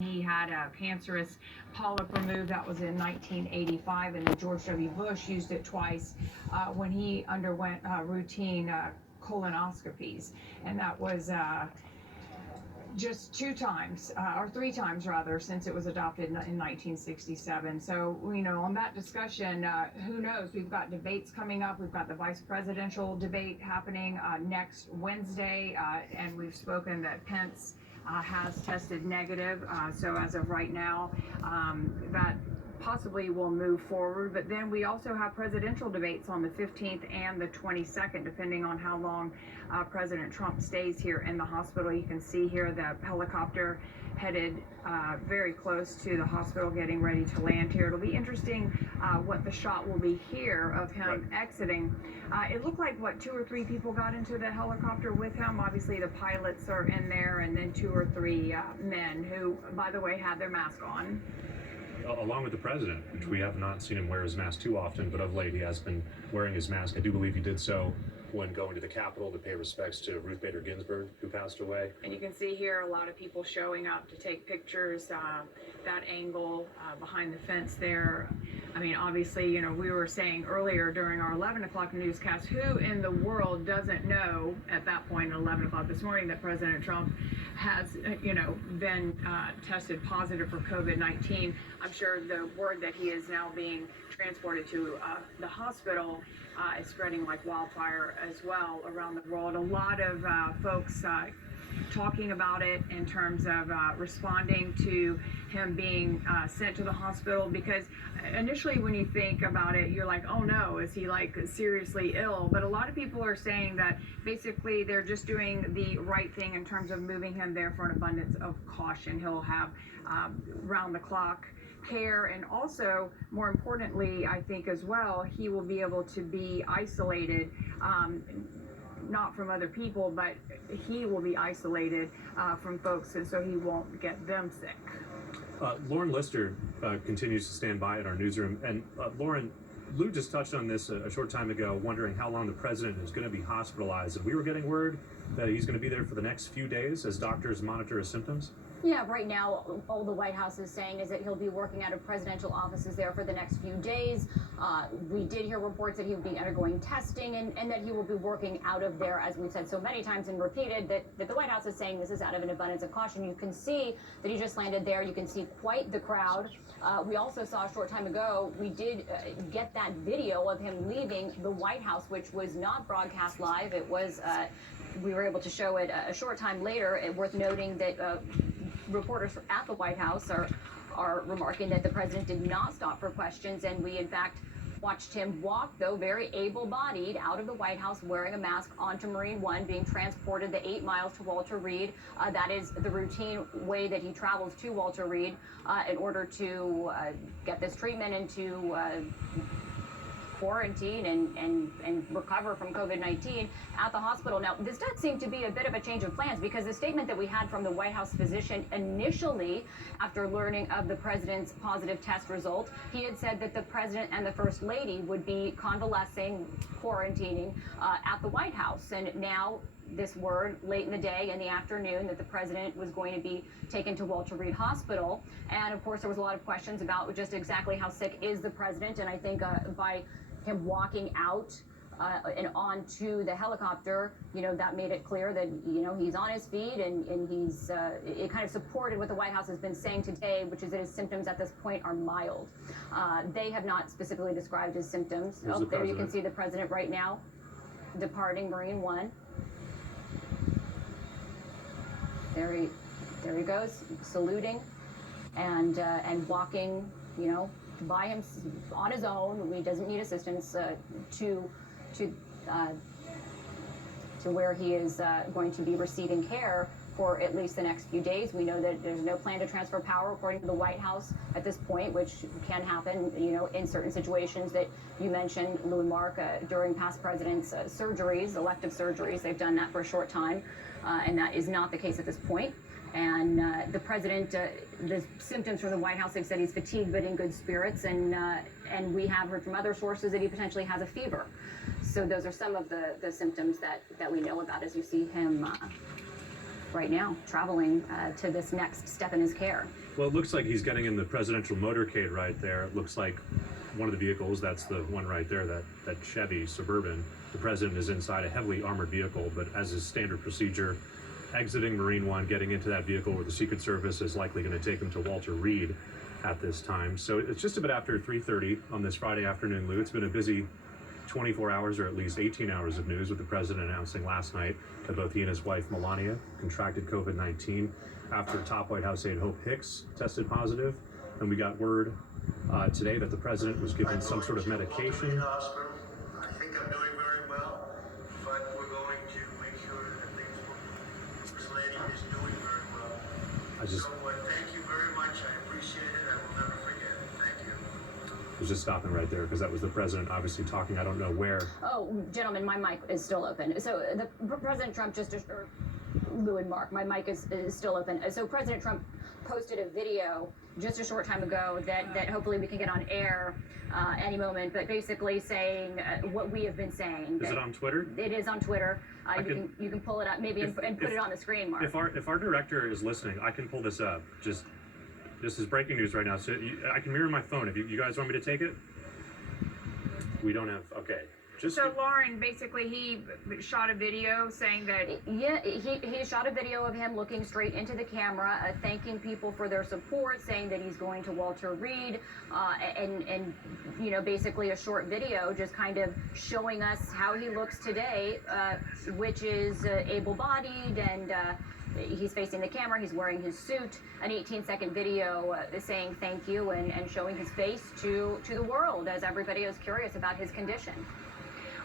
He had a cancerous polyp removed. That was in 1985, and then George W. Bush used it twice when he underwent routine colonoscopies, and that was just 2 times, or 3 times rather, since it was adopted in 1967. So, on that discussion, who knows? We've got debates coming up. We've got the vice presidential debate happening next Wednesday, and we've spoken that Pence has tested negative. So as of right now, that possibly will move forward. But then we also have presidential debates on the 15th and the 22nd, depending on how long President Trump stays here in the hospital. You can see here the helicopter headed very close to the hospital, getting ready to land here. It'll be interesting what the shot will be here of him exiting. It looked like, 2 or 3 people got into the helicopter with him. Obviously, the pilots are in there, and then 2 or 3 men who, by the way, had their mask on. Along with the president, which we have not seen him wear his mask too often, but of late he has been wearing his mask. I do believe he did so when going to the Capitol to pay respects to Ruth Bader Ginsburg, who passed away. And you can see here a lot of people showing up to take pictures, that angle behind the fence there. I mean, obviously, we were saying earlier during our 11 o'clock newscast, who in the world doesn't know at that point at 11 o'clock this morning that President Trump has, been tested positive for COVID-19. I'm sure the word that he is now being transported to the hospital is spreading like wildfire as well around the world. A lot of folks talking about it in terms of responding to him being sent to the hospital, because initially when you think about it, you're like, oh no, is he like seriously ill? But a lot of people are saying that basically they're just doing the right thing in terms of moving him there for an abundance of caution. He'll have round the clock care, and also, more importantly, I think as well, he will be able to be isolated, not from other people, but he will be isolated from folks, and so he won't get them sick. Lauren Lister continues to stand by in our newsroom, and Lauren, Lou just touched on this a short time ago, wondering how long the president is going to be hospitalized, and we were getting word that he's going to be there for the next few days as doctors monitor his symptoms. Yeah, right now, all the White House is saying is that he'll be working out of presidential offices there for the next few days. We did hear reports that he would be undergoing testing, and that he will be working out of there, as we've said so many times and repeated, that the White House is saying this is out of an abundance of caution. You can see that he just landed there. You can see quite the crowd. We also saw a short time ago, we did get that video of him leaving the White House, which was not broadcast live. It was, we were able to show it a short time later. Worth noting that reporters at the White House are remarking that the president did not stop for questions, and we in fact watched him walk, though very able-bodied, out of the White House wearing a mask onto Marine One, being transported the 8 miles to Walter Reed. That is the routine way that he travels to Walter Reed in order to get this treatment and to quarantine and recover from COVID-19 at the hospital. Now, this does seem to be a bit of a change of plans, because the statement that we had from the White House physician initially, after learning of the president's positive test result, he had said that the president and the first lady would be convalescing, quarantining at the White House. And now this word late in the day, in the afternoon, that the president was going to be taken to Walter Reed Hospital. And of course, there was a lot of questions about just exactly how sick is the president. And I think by him walking out and onto the helicopter, that made it clear that, he's on his feet, and he's, it kind of supported what the White House has been saying today, which is that his symptoms at this point are mild. They have not specifically described his symptoms. Oh, there you can see the president right now departing Marine One. There he goes, saluting and walking, by him on his own. He doesn't need assistance to where he is going to be receiving care for at least the next few days. We know that there's no plan to transfer power, according to the White House at this point, which can happen, in certain situations that you mentioned, Lou and Mark, during past presidents' surgeries, elective surgeries. They've done that for a short time, and that is not the case at this point. And the president, the symptoms from the White House, they've said he's fatigued but in good spirits, and we have heard from other sources that he potentially has a fever. So those are some of the symptoms that we know about as you see him right now traveling to this next step in his care. Well, it looks like he's getting in the presidential motorcade right there. It looks like one of the vehicles, that's the one right there, that Chevy Suburban. The president is inside a heavily armored vehicle, but as is standard procedure, exiting Marine One, getting into that vehicle where the Secret Service is likely going to take him to Walter Reed at this time. So it's just about after 3:30 on this Friday afternoon, Lou. It's been a busy 24 hours, or at least 18 hours of news, with the president announcing last night that both he and his wife Melania contracted COVID-19 after top White House aide Hope Hicks tested positive. And we got word today that the president was given some sort of medication. I think I'm doing very well, but we're going to make sure that things work. First Lady is doing very well. Thank you very much. I appreciate it. I will never forget it. Thank you. I was just stopping right there because that was the president obviously talking. I don't know where. Oh, gentlemen, my mic is still open. So President Trump Lou and Mark, my mic is still open. So President Trump posted a video just a short time ago that hopefully we can get on air any moment, but basically saying what we have been saying. Is it on Twitter? It is on Twitter. You can pull it up maybe and put it on the screen, Mark. If our director is listening, I can pull this up. This is breaking news right now. So I can mirror my phone. If you guys want me to take it? We don't have, okay. So Lauren, basically he shot a video saying that... Yeah, he shot a video of him looking straight into the camera, thanking people for their support, saying that he's going to Walter Reed, and you know, basically a short video just kind of showing us how he looks today, which is able-bodied, and he's facing the camera, he's wearing his suit, an 18-second video saying thank you and showing his face to the world as everybody is curious about his condition.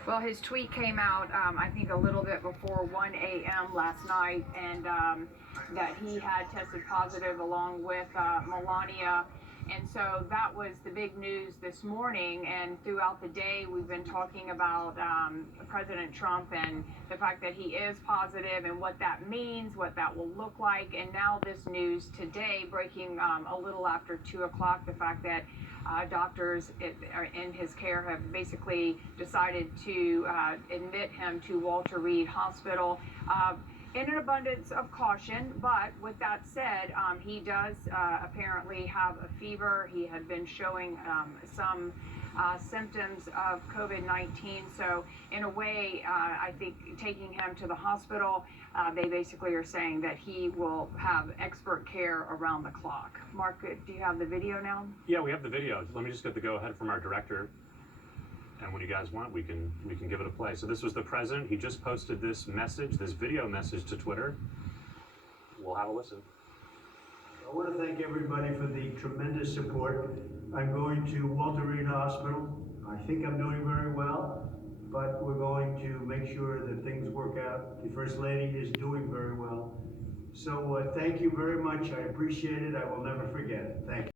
Well, his tweet came out, I think, a little bit before 1 a.m. last night, and that he had tested positive along with Melania. And so that was the big news this morning. And throughout the day, we've been talking about President Trump and the fact that he is positive and what that means, what that will look like. And now this news today, breaking a little after 2 o'clock, the fact that doctors in his care have basically decided to admit him to Walter Reed Hospital in an abundance of caution. But with that said, he does apparently have a fever. He had been showing some symptoms of COVID-19. So in a way, I think taking him to the hospital, they basically are saying that he will have expert care around the clock. Mark, do you have the video now? Yeah, we have the video. Let me just get the go-ahead from our director. And when you guys want, we can give it a play. So this was the president. He just posted this video message to Twitter. We'll have a listen. I want to thank everybody for the tremendous support. I'm going to Walter Reed Hospital. I think I'm doing very well, but we're going to make sure that things work out. The First Lady is doing very well. So thank you very much. I appreciate it. I will never forget it. Thank you.